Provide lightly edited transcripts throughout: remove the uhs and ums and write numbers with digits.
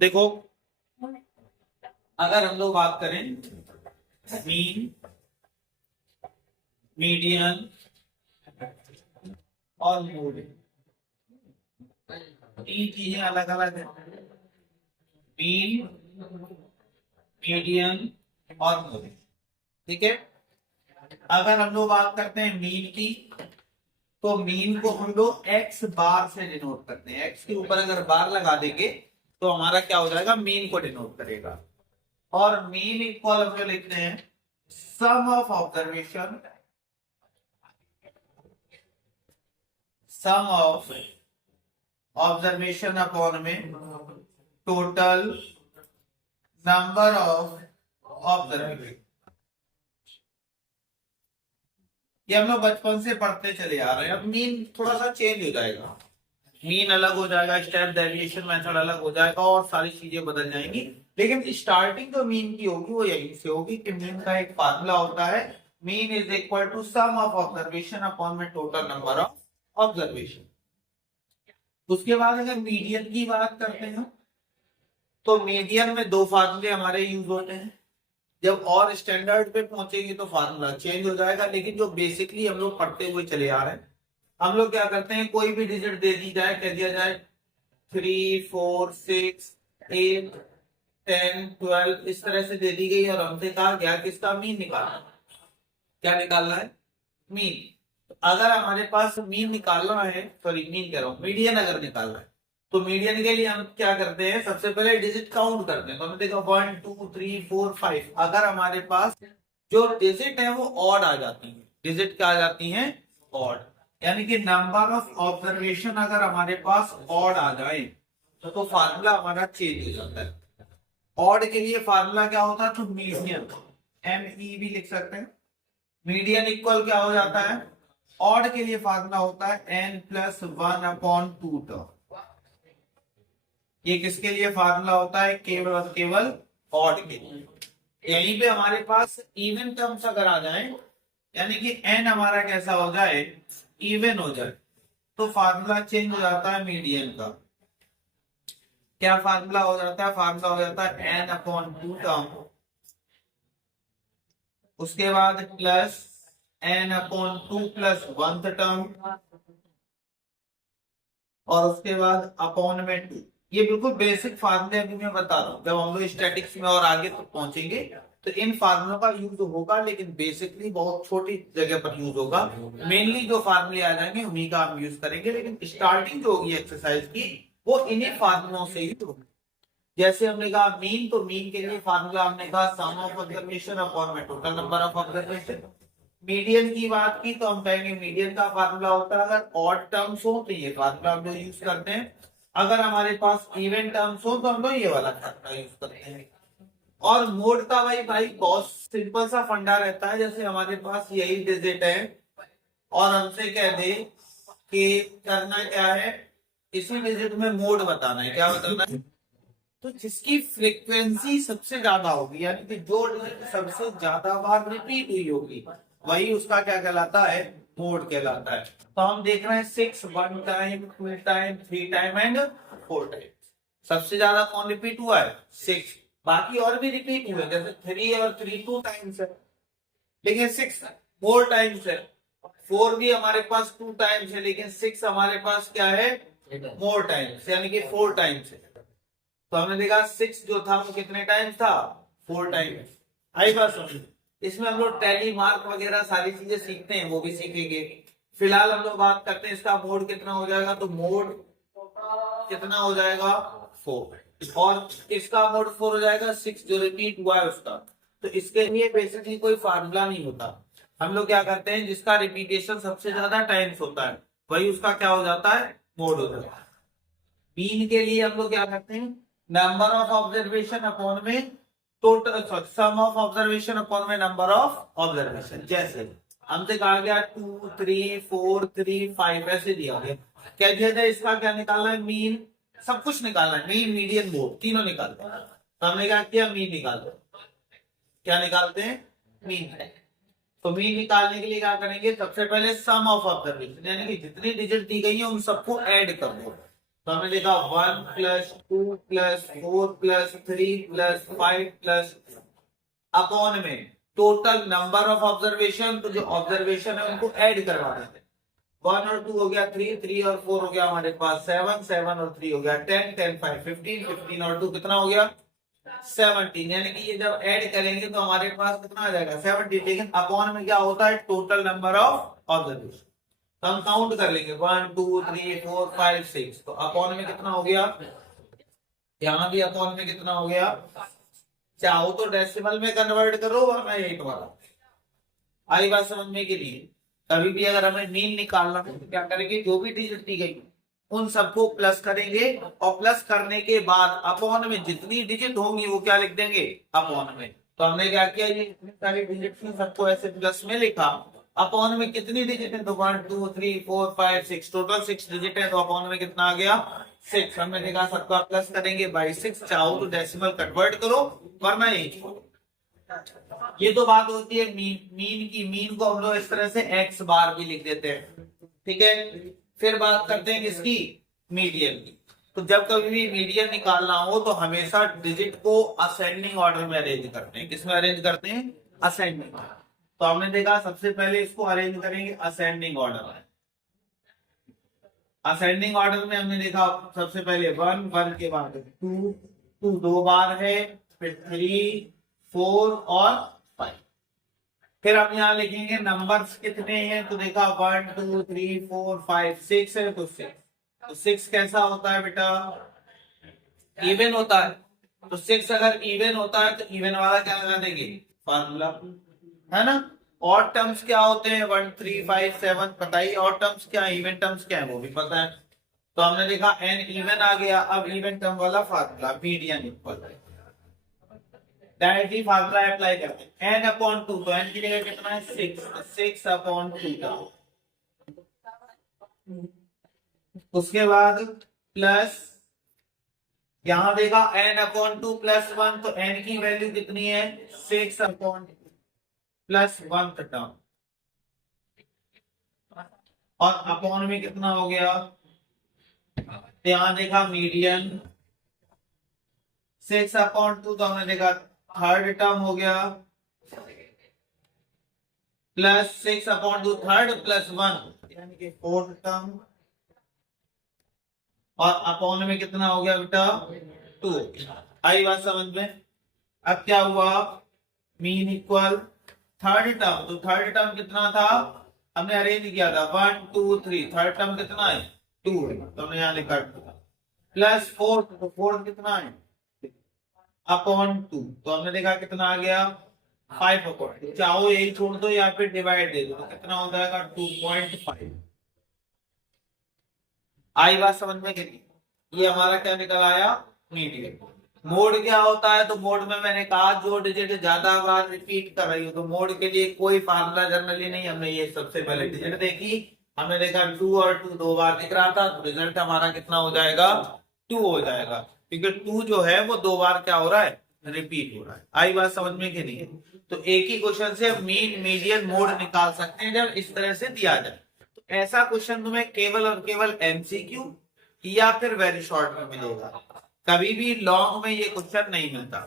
देखो, अगर हम लोग बात करें मीन, मीडियन और मोड, तीन चीजें अलग अलग है। मीन, मीडियन और मोड। ठीक है, अगर हम लोग बात करते हैं मीन की, तो मीन को हम लोग एक्स बार से डिनोट करते हैं। एक्स के ऊपर अगर बार लगा देंगे तो हमारा क्या हो जाएगा, मीन को डिनोट करेगा। और मीन इक्वल हम लोग लिखते हैं sum of observation, sum of observation upon में टोटल नंबर ऑफ ऑब्जर्वेशन। ये हम लोग बचपन से पढ़ते चले आ रहे हैं। अब मीन थोड़ा सा चेंज हो जाएगा, मीन अलग हो जाएगा, स्टेप डेविएशन मेथड अलग हो जाएगा और सारी चीजें बदल जाएंगी। लेकिन स्टार्टिंग जो मीन की होगी वो यहीं से होगी कि मीन का एक फार्मूला होता है, mean is equal to sum of observation upon में टोटल नंबर ऑफ ऑब्जर्वेशन। उसके बाद अगर मीडियन की बात करते हैं तो मीडियन में दो फार्मूले हमारे यूज होते हैं। जब और स्टैंडर्ड पे पहुंचेंगे तो फार्मूला चेंज हो जाएगा, लेकिन जो बेसिकली हम लोग पढ़ते हुए चले आ रहे हैं, हम लोग क्या करते हैं, कोई भी डिजिट दे दी जाए, कह दिया जाए 3, 4, 6, 8, 10, 12 इस तरह से दे दी गई और हमसे कहा गया कि इसका मीन निकालना। क्या निकालना है, मीन। तो अगर हमारे पास मीन निकालना है, सॉरी मीन कह रहा हूं, मीडियन अगर निकालना है, तो मीडियन के लिए हम क्या करते हैं, सबसे पहले डिजिट काउंट करते हैं। तो हमने देखा 1, 2, 3, 4, 5। अगर हमारे पास जो डिजिट है वो ऑड आ जाती है, डिजिट क्या आ जाती है, ऑड, यानी कि नंबर ऑफ ऑब्जर्वेशन अगर हमारे पास ऑड आ जाए तो फार्मूला हमारा चेंज हो जाता है। ऑड के लिए फार्मूला क्या होता है, तो मीडियन, ME भी लिख सकते हैं। मीडियन इक्वल क्या हो जाता है, ऑड के लिए फार्मूला होता है n+1/2 टर्म। ये किसके लिए फार्मूला होता है, केवल और केवल ऑड के लिए। यहीं पे हमारे पास इवन टर्म्स अगर आ जाए, यानी कि n हमारा कैसा हो जाए, इवन हो जाए, तो फार्मूला चेंज हो जाता है मीडियन का। क्या फार्मूला हो जाता है, फार्मूला हो जाता है n/2 टर्म, उसके बाद plus n/2 plus 1th term, और उसके बाद अपॉन में 2। ये बिल्कुल बेसिक फार्मूले अभी मैं बता रहा हूँ, जब हम लोग स्टैटिक्स में और आगे तक पहुंचेंगे तो इन फार्मूलों का यूज होगा, लेकिन बेसिकली बहुत छोटी जगह पर यूज होगा। मेनली जो फार्मूले आ जाएंगे उन्हीं का हम यूज करेंगे, लेकिन स्टार्टिंग जो होगी एक्सरसाइज की वो इन्हीं फार्मूलों से ही होगी। जैसे हमने कहा मीन, तो मीन के लिए फार्मूला हमने कहा सम ऑफ ऑब्जर्वेशन अपॉन में total number of observation. Median की बात की तो हम कहेंगे मीडियन का फार्मूला होता है, अगर ऑड टर्म्स हो तो ये फार्मूला हम लोग यूज करते हैं, अगर हमारे पास इवन टर्म्स हो तो हम लोग ये वाला फार्मूला यूज करते हैं। और मोड का भाई बहुत सिंपल सा फंडा रहता है। जैसे हमारे पास यही डिजिट है और हमसे कह दे कि करना क्या है, इसी डिजिट में मोड बताना है, क्या बताना है, तो जिसकी फ्रीक्वेंसी सबसे ज्यादा होगी, यानी कि जो डिजिट सबसे ज्यादा बार रिपीट हुई होगी, वही उसका क्या कहलाता है, मोड कहलाता है। तो हम देख रहे हैं 6 1 time, 2 time, 3 time and 4 time. सबसे ज्यादा कौन रिपीट हुआ है, 6। बाकी और भी रिपीट हुए, जैसे 3 और 3 2 टाइम्स है, लेकिन 6 4 टाइम्स है। 4 भी हमारे पास 2 टाइम्स है, लेकिन 6 हमारे पास क्या है, मोर टाइम्स, यानी कि 4 टाइम्स है। तो हमने देखा 6 जो था वो कितने टाइम्स था, 4 टाइम्स। आई बात समझ। इसमें हम लोग टैली मार्क वगैरह सारी चीजें सीखते हैं, वो भी सीखेंगे। फिलहाल हम लोग बात करते हैं इसका मोड कितना हो जाएगा, तो मोड कितना हो जाएगा, 4। और इसका मोड 4 हो जाएगा, 6 जो रिपीट हुआ है उसका। तो इसके लिए बेसिकली कोई फार्मूला नहीं होता, हम लोग क्या करते हैं, जिसका रिपीटेशन सबसे ज्यादा टाइम्स होता है वही उसका क्या हो जाता है, मोड हो जाता है। मीन के लिए हम लोग क्या करते हैं, नंबर ऑफ ऑब्जर्वेशन अपॉन में total, sum of observation upon में नंबर ऑफ ऑब्जर्वेशन। जैसे हमसे कहा गया 2, 3, 4, 3, 5 ऐसे दिया गया, क्या दिया जाए, इसका क्या निकालना है, मीन, सब कुछ निकालना है, मीन मीडियन मोड तीनों निकालते हैं। तो हमने क्या किया, मीन निकाल दो। क्या निकालते हैं, मीन। तो मीन निकालने के लिए क्या करेंगे, सबसे पहले सम ऑफ ऑब्जर्वेशन, यानी कि जितनी डिजिट दी गई है उन सबको ऐड कर दो। तो हमने देखा 1 plus 2 plus 4 plus 3 plus 5 plus upon में टोटल नंबर ऑफ ऑब्जर्वेशन, तो जो ऑब्जर्वेशन है उनको ऐड करवा देते हैं। 1 और 2 हो गया 3, 3 और 4 हो गया हमारे पास 7, 7 और 3 हो गया 10, 10 5 15, 15 और 2 कितना हो गया 17। यानी कि ये जब ऐड करेंगे तो हमारे पास कितना आ जाएगा 17। लेकिन अपॉन में क्या होता है टोटल नंबर ऑफ ऑब्जर्वेशन। तो हम काउंट कर लेंगे 1 2 3 4 5 6। तो अपॉन में कितना हो गया, यहाँ भी अपॉन में कितना हो गया, चाहो तो डेसिमल में कन्वर्ट करो वरना यही तुम्हारा आई बात समझने के लिए। कभी भी अगर हमें मीन निकालना हो तो क्या करेंगे, जो भी डिजिट दी गई उन सबको प्लस करेंगे और प्लस करने के बाद अपॉन में जितनी डिजिट होंगी वो क्या लिख देंगे अपॉन में। तो हमने क्या किया, ये इतनी सारी डिजिट थी सबको ऐसे प्लस में लिखा। अपॉन में कितनी डिजिट है, तो 1 2 3 4 5 6, टोटल 6 डिजिट है। तो अपॉन में कितना आ गया 6। हमने देखा सबका प्लस करेंगे बाई 6, चाहो तो डेसिमल कन्वर्ट करो वरना यही छोड़ो। ये तो बात होती है मीन की। मीन को हम लोग इस तरह से एक्स बार भी लिख देते हैं, ठीक है। फिर बात करते हैं किसकी, मीडियन की। तो जब कभी भी मीडियन निकालना हो तो हमेशा डिजिट को असेंडिंग ऑर्डर में अरेंज करते हैं। किसमें अरेंज करते हैं, असेंडिंग। तो हमने देखा सबसे पहले इसको अरेंज करेंगे असेंडिंग ऑर्डर में। असेंडिंग ऑर्डर में हमने देखा सबसे पहले 1 1 के बाद 2 2 दो बार है, फिर 3 4 और 5। फिर हम यहाँ लिखेंगे नंबर्स कितने हैं, तो देखा 1 2 3 4 5 6 है, तो 6। तो 6 कैसा होता है बेटा, इवन होता है। तो 6 अगर इवन होता है तो इवन वाला क्या लगा देंगे फार्मूला, है ना। और टर्म्स क्या होते हैं 1 3 5 7 पता ही, और टर्म्स क्या है, इवन टर्म्स क्या है वो भी पता है। तो हमने देखा n इवन आ गया। अब इवन टर्म वाला formula median equal directly formula apply करते हैं n अपॉन 2। तो n की जगह कितना है 6, तो 6 अपॉन 2 का। उसके बाद प्लस यहां देखा n अपॉन 2 प्लस 1, तो n की वैल्यू कितनी है 6 अपॉन प्लस 1 टर्म, और अपॉन में कितना हो गया, तो यहां देखा मीडियन 6 अपॉन 2, तो हमने देखा थर्ड टर्म हो गया प्लस 6 अपॉन 2 थर्ड प्लस 1 यानी कि फोर्थ टर्म, और अपॉन में कितना हो गया बेटा 2। आई बात समझ में। अब क्या हुआ, मीन इक्वल थर्ड टर्म। तो थर्ड टर्म कितना था, हमने अरेंज किया था 1 2 3, थर्ड टर्म कितना है 2 है, तो हमने यहाँ लिखा प्लस फोर्थ। तो फोर्थ कितना है अपॉन 2, तो हमने देखा कितना आ गया 5 अपॉन 2। चाहो यही छोड़ दो या फिर डिवाइड दे दो, तो कितना हो जाएगा 2.5। आई बात समझ में गई। ये हमारा क्या निकल आया मीडियन। मोड क्या होता है, तो मोड में मैंने कहा जो डिजिट ज्यादा बार रिपीट कर रही हो, तो मोड के लिए कोई फार्मूला जनरली नहीं। हमने ये सबसे पहले डिजिट देखी, हमने देखा 2 और 2 दो बार दिख रहा था, तो रिजल्ट हमारा कितना हो जाएगा 2 हो जाएगा, क्योंकि 2 जो है वो दो बार क्या हो रहा है रिपीट हो रहा है। आई बात समझ में कि नहीं। तो एक ही क्वेश्चन से मीन मीडियन मोड निकाल सकते हैं जब इस तरह से दिया जाए। तो ऐसा क्वेश्चन तुम्हें केवल और केवल एमसीक्यू या फिर वेरी शॉर्ट में मिलेगा, कभी भी लॉन्ग में ये क्वेश्चन नहीं मिलता।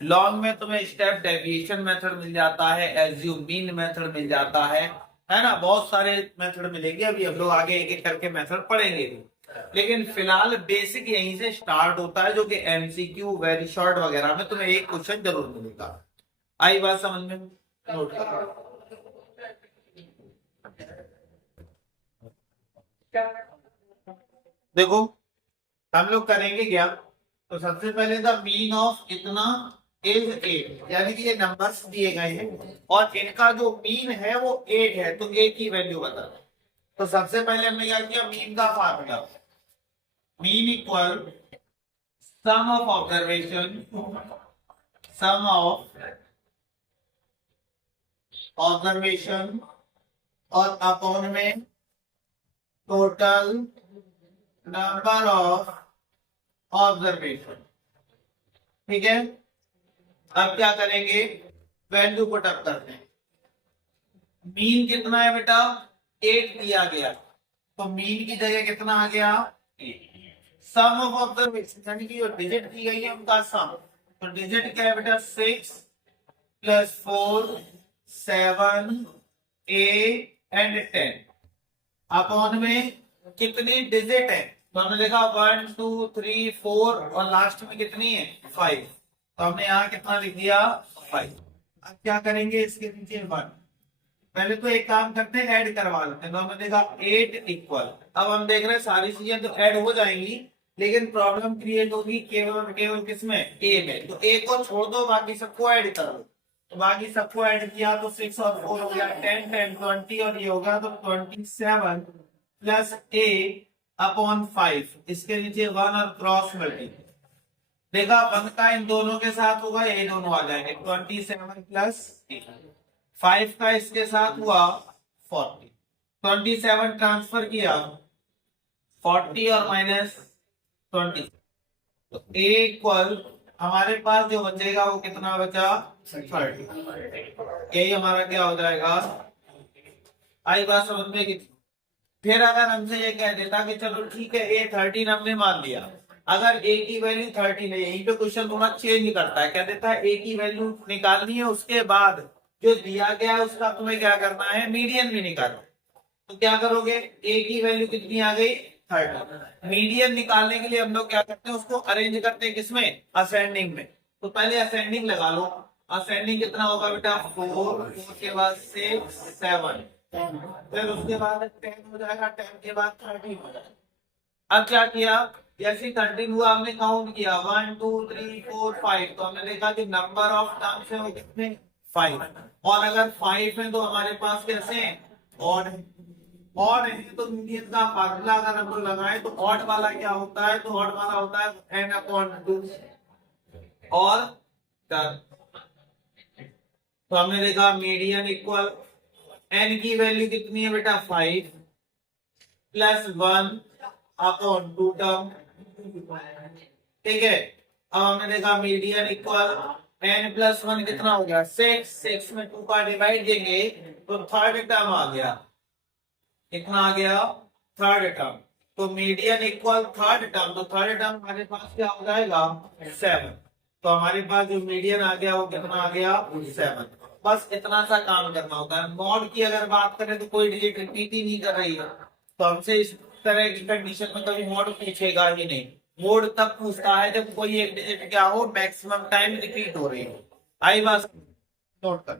लॉन्ग में तुम्हें स्टेप डेविएशन मेथड मिल जाता है, एज्यूम मीन मेथड मिल जाता है ना, बहुत सारे मेथड मिलेंगे। अभी हम लोग आगे एक एक करके मेथड पढ़ेंगे, लेकिन फिलहाल बेसिक यहीं से स्टार्ट होता है, जो कि एमसीक्यू वेरी शॉर्ट वगैरह में तुम्हें एक क्वेश्चन जरूर मिलेगा। आई बात समझ में, नोट करो। देखो हम लोग करेंगे क्या, तो सबसे पहले द मीन ऑफ इतना इज 8, यानी कि ये नंबर्स दिए गए हैं और इनका जो मीन है वो 8 है, तो 8 की वैल्यू बता। तो सबसे पहले हमने क्या किया, मीन का formula mean equal sum of observation, sum of observation और अपॉन में टोटल नंबर ऑफ ऑब्जर्वेशन, ठीक है। अब क्या करेंगे, वैल्यू पुट अप करते हैं। मीन कितना है बेटा 8 दिया गया, तो मीन की जगह कितना आ गया 8। सम ऑफ ऑब्जर्वेशन यानी कि जो डिजिट दी गई है उनका सम। तो डिजिट क्या है बेटा 6 + 4 7 8 एंड 10 अपॉन में कितनी डिजिट है? तो हमने देखा 1 2 3 4 और लास्ट में कितनी है 5। तो हमने यहाँ कितना लिख दिया 5। अब क्या करेंगे इसके नीचे 1। पहले तो एक काम करते हैं ऐड करवा लेते हैं। तो हमने देखा 8 इक्वल। अब हम देख रहे हैं सारी चीजें तो ऐड हो जाएंगी लेकिन प्रॉब्लम क्रिएट होगी केवल केवल किसमें ए में। तो ए को छोड़ दो बाकी सबको ऐड कर लो। तो बाकी सबको ऐड किया तो 6 और 4 हो गया 10 10 20 और ये होगा तो 27 प्लस ए अपॉन 5। इसके नीचे 1 और क्रॉस मल्टी देखा 1 का इन दोनों के साथ होगा ये दोनों आ जाएंगे 27 प्लस 5 का इसके साथ हुआ 40। 27 ट्रांसफर किया 40 और माइनस 20 तो ए इक्वल हमारे पास जो बचेगा वो कितना बचा 30। यही हमारा क्या हो जाएगा। आई बात समझ में की। फिर अगर हमसे ये कह देता कि चलो ठीक है ए 13 हमने मान लिया। अगर ए की वैल्यू 13 है यही पे क्वेश्चन थोड़ा चेंज करता है। क्या देता है ए की वैल्यू निकालनी है उसके बाद जो दिया गया है उसका तुम्हें क्या करना है मीडियन भी निकालना। तो क्या करोगे ए की वैल्यू कितनी आ गई 30। मीडियन निकालने के लिए हम लोग क्या करते हैं उसको अरेंज करते हैं किसमें असेंडिंग में। तो पहले असेंडिंग लगा लो। असेंडिंग कितना होगा बेटा 4 के बाद 6 7 फिर उसके बाद 10 हो जाएगा 10 के बाद 13 हो जाएगा। अब क्या किया जैसे 13 हुआ हमने काउंट किया 1 2 3 4 5। तो हमने देखा कि नंबर ऑफ टर्म्स है वो कितने 5 और अगर 5 है तो हमारे पास कैसे हैं ऑड है। ऑड है तो मीडियन का फार्मूला अगर हम लोग लगाए तो ऑड वाला क्या होता है। तो ऑड वाला होता है n/2 और टर्म। तो हमने देखा मीडियन इक्वल n की वैल्यू कितनी है बेटा 5 प्लस 1 अपॉन 2 टर्म। ठीक है अब हमने देखा मीडियन इक्वल n प्लस 1 कितना हो गया 6। 6 में 2 का डिवाइड देंगे तो थर्ड टर्म आ गया। कितना आ गया थर्ड टर्म। तो मीडियन इक्वल थर्ड टर्म। तो थर्ड टर्म हमारे पास क्या हो जाएगा 7। तो हमारे पास जो मीडियन आ गया वो कितना आ गया 7। बस इतना सा काम करना होता है। मॉड की अगर बात करें तो कोई डिजिट रिपीट ही नहीं कर रही है तो हमसे इस तरह की कंडीशन में कभी मॉड पूछेगा ही नहीं। मोड तब पूछता है जब कोई एक डिजिट क्या हो मैक्सिमम टाइम रिपीट हो रही हो। आई बात नोट कर।